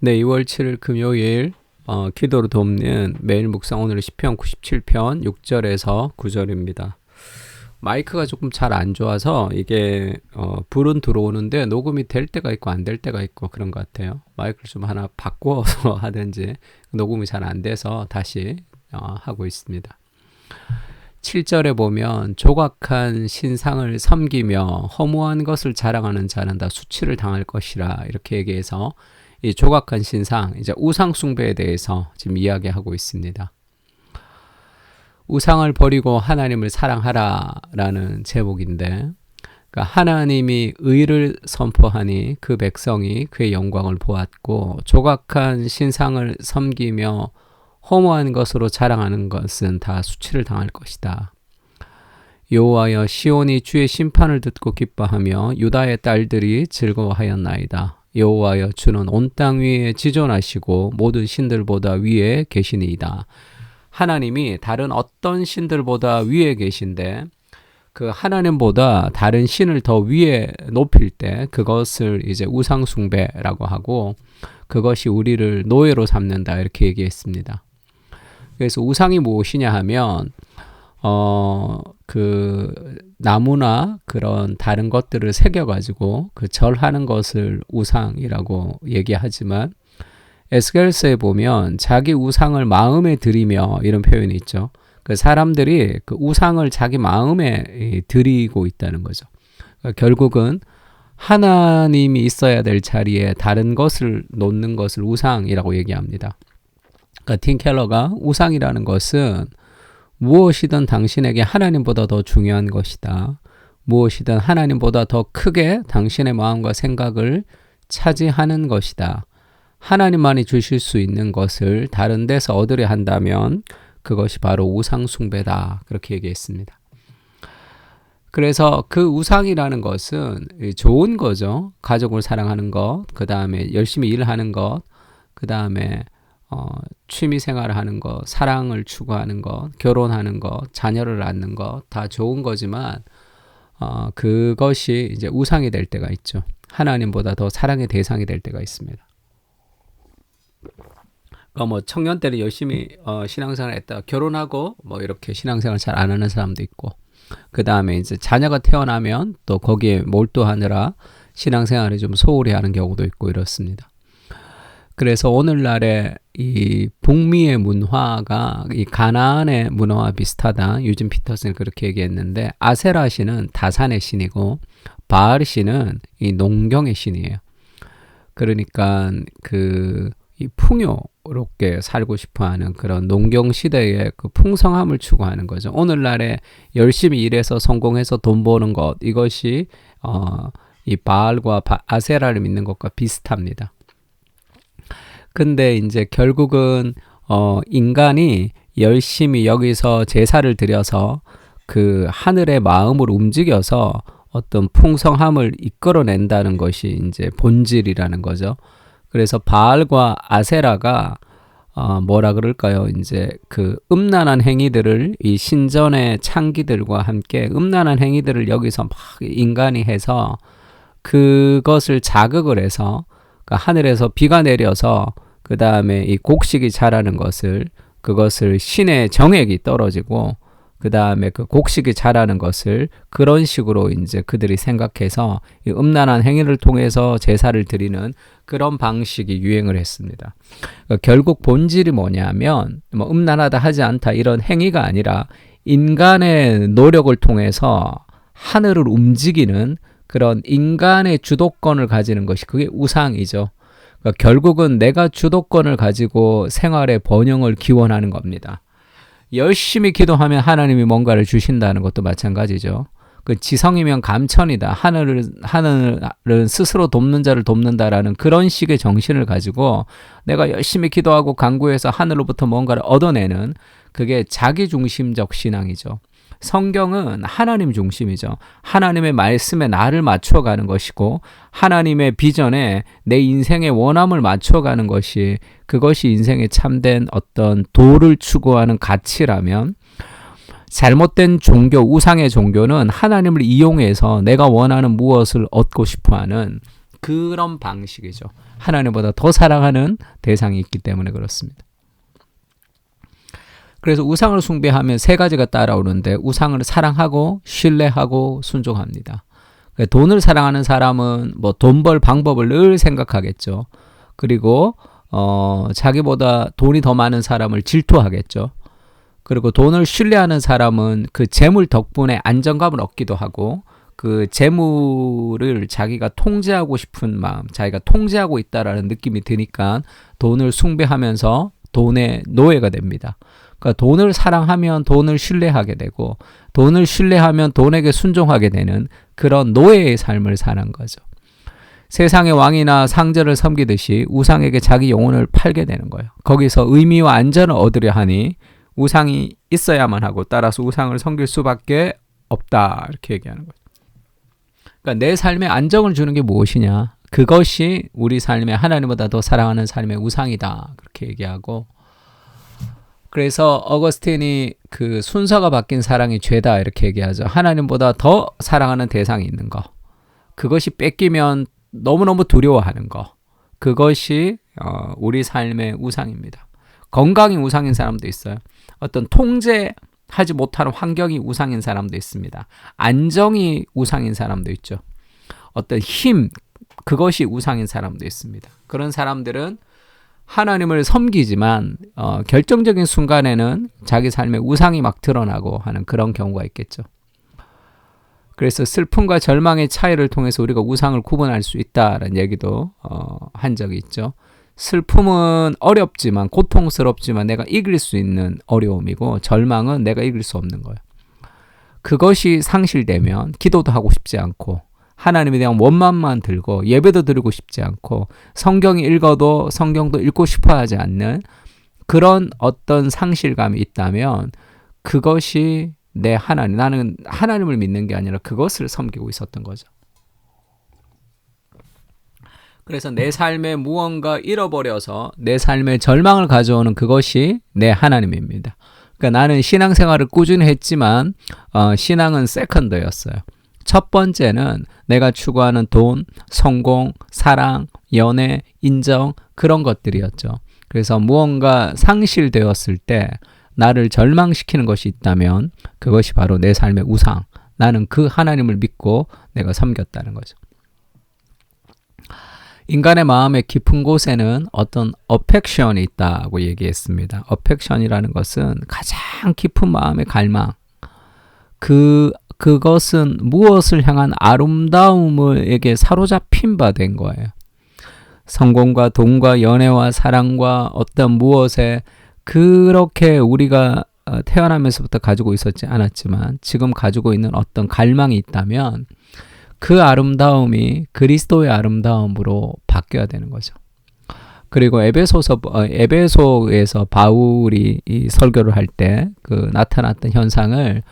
네, 2월 7일 금요일 기도로 돕는 매일 묵상 오늘은 시편 97편 6절에서 9절입니다. 마이크가 조금 잘 안 좋아서 이게 불은 들어오는데 녹음이 될 때가 있고 안 될 때가 있고 그런 것 같아요. 마이크를 좀 하나 바꿔서 하든지 녹음이 잘 안 돼서 다시 하고 있습니다. 7절에 보면 조각한 신상을 섬기며 허무한 것을 자랑하는 자는 다 수치를 당할 것이라 이렇게 얘기해서 이 조각한 신상, 이제 우상 숭배에 대해서 지금 이야기하고 있습니다. 우상을 버리고 하나님을 사랑하라라는 제목인데, 그러니까 하나님이 의를 선포하니 그 백성이 그의 영광을 보았고, 조각한 신상을 섬기며 허무한 것으로 자랑하는 것은 다 수치를 당할 것이다. 여호와여, 시온이 주의 심판을 듣고 기뻐하며 유다의 딸들이 즐거워하였나이다. 여호와여, 주는 온 땅 위에 지존하시고 모든 신들보다 위에 계시니이다. 하나님이 다른 어떤 신들보다 위에 계신데 그 하나님보다 다른 신을 더 위에 높일 때 그것을 이제 우상 숭배라고 하고, 그것이 우리를 노예로 삼는다 이렇게 얘기했습니다. 그래서 우상이 무엇이냐 하면 그 나무나 그런 다른 것들을 새겨가지고 그 절하는 것을 우상이라고 얘기하지만, 에스겔서에 보면 자기 우상을 마음에 들이며 이런 표현이 있죠. 그 사람들이 그 우상을 자기 마음에 들이고 있다는 거죠. 그러니까 결국은 하나님이 있어야 될 자리에 다른 것을 놓는 것을 우상이라고 얘기합니다. 그러니까 팀 켈러가 우상이라는 것은 무엇이든 당신에게 하나님보다 더 중요한 것이다. 무엇이든 하나님보다 더 크게 당신의 마음과 생각을 차지하는 것이다. 하나님만이 주실 수 있는 것을 다른 데서 얻으려 한다면 그것이 바로 우상 숭배다. 그렇게 얘기했습니다. 그래서 그 우상이라는 것은 좋은 거죠. 가족을 사랑하는 것, 그 다음에 열심히 일하는 것, 그 다음에 취미 생활을 하는 것, 사랑을 추구하는 것, 결혼하는 것, 자녀를 낳는 것, 다 좋은 거지만 그것이 이제 우상이 될 때가 있죠. 하나님보다 더 사랑의 대상이 될 때가 있습니다. 그러니까 뭐 청년 때는 열심히 신앙생활을 했다가 결혼하고 뭐 이렇게 신앙생활 잘 안 하는 사람도 있고, 그 다음에 이제 자녀가 태어나면 또 거기에 몰두하느라 신앙생활을 좀 소홀히 하는 경우도 있고 이렇습니다. 그래서 오늘날의 이 북미의 문화가 이 가나안의 문화와 비슷하다. 유진 피터슨이 그렇게 얘기했는데, 아세라 신은 다산의 신이고 바알 신은 이 농경의 신이에요. 그러니까 이 풍요롭게 살고 싶어하는 그런 농경 시대의 그 풍성함을 추구하는 거죠. 오늘날에 열심히 일해서 성공해서 돈 버는 것, 이것이 이 바알과 아세라를 믿는 것과 비슷합니다. 근데 이제 결국은 인간이 열심히 여기서 제사를 드려서 그 하늘의 마음을 움직여서 어떤 풍성함을 이끌어낸다는 것이 이제 본질이라는 거죠. 그래서 바알과 아세라가 뭐라 그럴까요? 이제 그 음란한 행위들을 이 신전의 창기들과 함께 음란한 행위들을 여기서 막 인간이 해서 그것을 자극을 해서 그러니까 하늘에서 비가 내려서 그 다음에 이 곡식이 자라는 그것을 신의 정액이 떨어지고 그 다음에 그 곡식이 자라는 것을 그런 식으로 이제 그들이 생각해서 이 음란한 행위를 통해서 제사를 드리는 그런 방식이 유행을 했습니다. 그러니까 결국 본질이 뭐냐면 뭐 음란하다 하지 않다 이런 행위가 아니라 인간의 노력을 통해서 하늘을 움직이는 그런 인간의 주도권을 가지는 것이 그게 우상이죠. 그러니까 결국은 내가 주도권을 가지고 생활의 번영을 기원하는 겁니다. 열심히 기도하면 하나님이 뭔가를 주신다는 것도 마찬가지죠. 그 지성이면 감천이다. 하늘은 스스로 돕는 자를 돕는다라는 그런 식의 정신을 가지고 내가 열심히 기도하고 간구해서 하늘로부터 뭔가를 얻어내는 그게 자기중심적 신앙이죠. 성경은 하나님 중심이죠. 하나님의 말씀에 나를 맞춰가는 것이고 하나님의 비전에 내 인생의 원함을 맞춰가는 것이 그것이 인생의 참된 어떤 도를 추구하는 가치라면, 잘못된 종교, 우상의 종교는 하나님을 이용해서 내가 원하는 무엇을 얻고 싶어하는 그런 방식이죠. 하나님보다 더 사랑하는 대상이 있기 때문에 그렇습니다. 그래서 우상을 숭배하면 세 가지가 따라오는데 우상을 사랑하고 신뢰하고 순종합니다. 돈을 사랑하는 사람은 뭐 돈 벌 방법을 늘 생각하겠죠. 그리고 자기보다 돈이 더 많은 사람을 질투하겠죠. 그리고 돈을 신뢰하는 사람은 그 재물 덕분에 안정감을 얻기도 하고 그 재물을 자기가 통제하고 싶은 마음, 자기가 통제하고 있다라는 느낌이 드니까 돈을 숭배하면서 돈의 노예가 됩니다. 그러니까 돈을 사랑하면 돈을 신뢰하게 되고 돈을 신뢰하면 돈에게 순종하게 되는 그런 노예의 삶을 사는 거죠. 세상의 왕이나 상제를 섬기듯이 우상에게 자기 영혼을 팔게 되는 거예요. 거기서 의미와 안전을 얻으려 하니 우상이 있어야만 하고 따라서 우상을 섬길 수밖에 없다 이렇게 얘기하는 거죠. 그러니까 내 삶에 안정을 주는 게 무엇이냐? 그것이 우리 삶에 하나님보다 더 사랑하는 삶의 우상이다 그렇게 얘기하고 그래서 어거스틴이 그 순서가 바뀐 사랑이 죄다 이렇게 얘기하죠. 하나님보다 더 사랑하는 대상이 있는 거. 그것이 뺏기면 너무너무 두려워하는 거. 그것이 우리 삶의 우상입니다. 건강이 우상인 사람도 있어요. 어떤 통제하지 못하는 환경이 우상인 사람도 있습니다. 안정이 우상인 사람도 있죠. 어떤 힘, 그것이 우상인 사람도 있습니다. 그런 사람들은 하나님을 섬기지만 결정적인 순간에는 자기 삶의 우상이 막 드러나고 하는 그런 경우가 있겠죠. 그래서 슬픔과 절망의 차이를 통해서 우리가 우상을 구분할 수 있다라는 얘기도 한 적이 있죠. 슬픔은 어렵지만 고통스럽지만 내가 이길 수 있는 어려움이고 절망은 내가 이길 수 없는 거예요. 그것이 상실되면 기도도 하고 싶지 않고 하나님에 대한 원망만 들고 예배도 드리고 싶지 않고 성경이 읽어도 성경도 읽고 싶어 하지 않는 그런 어떤 상실감이 있다면 그것이 내 하나님, 나는 하나님을 믿는 게 아니라 그것을 섬기고 있었던 거죠. 그래서 내 삶에 무언가 잃어버려서 내 삶에 절망을 가져오는 그것이 내 하나님입니다. 그러니까 나는 신앙생활을 꾸준히 했지만 신앙은 세컨더였어요. 첫 번째는 내가 추구하는 돈, 성공, 사랑, 연애, 인정 그런 것들이었죠. 그래서 무언가 상실되었을 때 나를 절망시키는 것이 있다면 그것이 바로 내 삶의 우상. 나는 그 하나님을 믿고 내가 섬겼다는 거죠. 인간의 마음의 깊은 곳에는 어떤 어펙션이 있다고 얘기했습니다. 어펙션이라는 것은 가장 깊은 마음의 갈망. 그것은 무엇을 향한 아름다움에게 사로잡힌 바 된 거예요. 성공과 돈과 연애와 사랑과 어떤 무엇에 그렇게 우리가 태어나면서부터 가지고 있었지 않았지만 지금 가지고 있는 어떤 갈망이 있다면 그 아름다움이 그리스도의 아름다움으로 바뀌어야 되는 거죠. 그리고 에베소에서 바울이 이 설교를 할 때 그 나타났던 현상을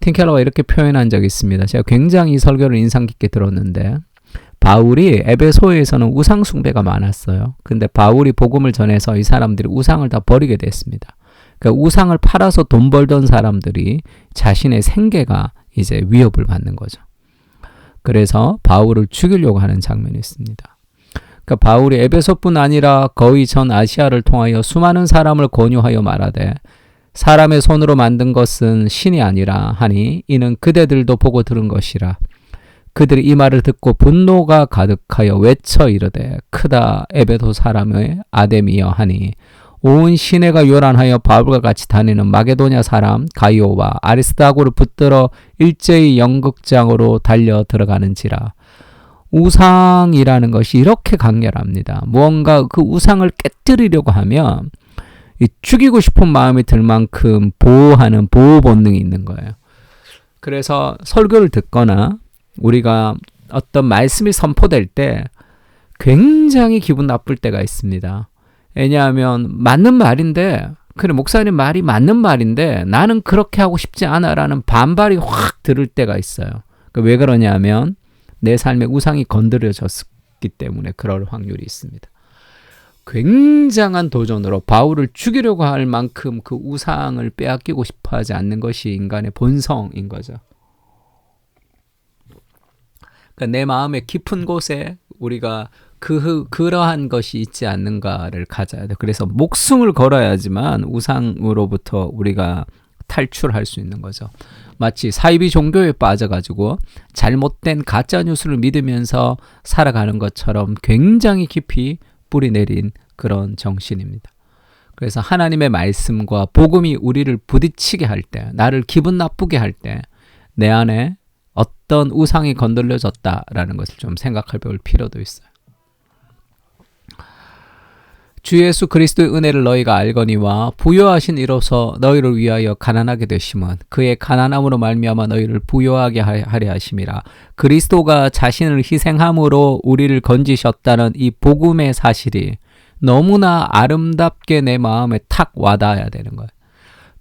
팀켈러가 이렇게 표현한 적이 있습니다. 제가 굉장히 이 설교를 인상 깊게 들었는데 바울이 에베소에서는 우상 숭배가 많았어요. 근데 바울이 복음을 전해서 이 사람들이 우상을 다 버리게 됐습니다. 그러니까 우상을 팔아서 돈 벌던 사람들이 자신의 생계가 이제 위협을 받는 거죠. 그래서 바울을 죽이려고 하는 장면이 있습니다. 그러니까 바울이 에베소뿐 아니라 거의 전 아시아를 통하여 수많은 사람을 권유하여 말하되 사람의 손으로 만든 것은 신이 아니라 하니 이는 그대들도 보고 들은 것이라. 그들이 이 말을 듣고 분노가 가득하여 외쳐 이르되 크다 에베소 사람의 아데미여 하니 온 시내가 요란하여 바울과 같이 다니는 마게도냐 사람 가이오와 아리스다고를 붙들어 일제히 연극장으로 달려 들어가는지라. 우상이라는 것이 이렇게 강렬합니다. 무언가 그 우상을 깨뜨리려고 하면 죽이고 싶은 마음이 들 만큼 보호하는 보호 본능이 있는 거예요. 그래서 설교를 듣거나 우리가 어떤 말씀이 선포될 때 굉장히 기분 나쁠 때가 있습니다. 왜냐하면 맞는 말인데 그래 목사님 말이 맞는 말인데 나는 그렇게 하고 싶지 않아라는 반발이 확 들을 때가 있어요. 왜 그러냐면 내 삶의 우상이 건드려졌기 때문에 그럴 확률이 있습니다. 굉장한 도전으로 바울을 죽이려고 할 만큼 그 우상을 빼앗기고 싶어 하지 않는 것이 인간의 본성인 거죠. 그러니까 내 마음의 깊은 곳에 우리가 그러한 것이 있지 않는가를 가져야 돼. 그래서 목숨을 걸어야지만 우상으로부터 우리가 탈출할 수 있는 거죠. 마치 사이비 종교에 빠져가지고 잘못된 가짜 뉴스를 믿으면서 살아가는 것처럼 굉장히 깊이 뿌리 내린 그런 정신입니다. 그래서 하나님의 말씀과 복음이 우리를 부딪히게 할 때, 나를 기분 나쁘게 할 때 내 안에 어떤 우상이 건드려졌다라는 것을 좀 생각해 볼 필요도 있어요. 주 예수 그리스도의 은혜를 너희가 알거니와 부요하신 이로써 너희를 위하여 가난하게 되심은 그의 가난함으로 말미암아 너희를 부요하게 하려 하심이라. 그리스도가 자신을 희생함으로 우리를 건지셨다는 이 복음의 사실이 너무나 아름답게 내 마음에 탁 와닿아야 되는 거예요.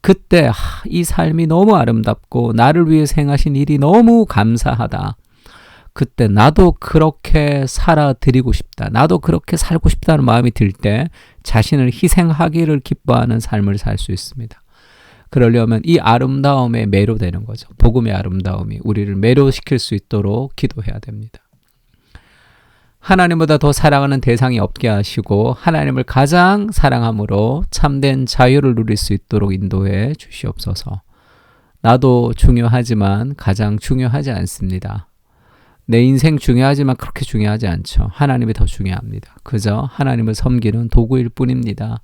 그때 이 삶이 너무 아름답고 나를 위해서 행하신 일이 너무 감사하다. 그때 나도 그렇게 살아드리고 싶다. 나도 그렇게 살고 싶다는 마음이 들 때 자신을 희생하기를 기뻐하는 삶을 살 수 있습니다. 그러려면 이 아름다움에 매료되는 거죠. 복음의 아름다움이 우리를 매료시킬 수 있도록 기도해야 됩니다. 하나님보다 더 사랑하는 대상이 없게 하시고 하나님을 가장 사랑함으로 참된 자유를 누릴 수 있도록 인도해 주시옵소서. 나도 중요하지만 가장 중요하지 않습니다. 내 인생 중요하지만 그렇게 중요하지 않죠. 하나님이 더 중요합니다. 그저 하나님을 섬기는 도구일 뿐입니다.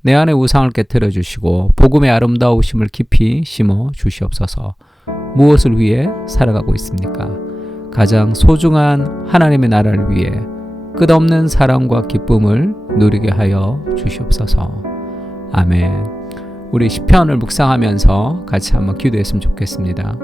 내 안에 우상을 깨뜨려 주시고 복음의 아름다우심을 깊이 심어 주시옵소서. 무엇을 위해 살아가고 있습니까? 가장 소중한 하나님의 나라를 위해 끝없는 사랑과 기쁨을 누리게 하여 주시옵소서. 아멘. 우리 시편을 묵상하면서 같이 한번 기도했으면 좋겠습니다.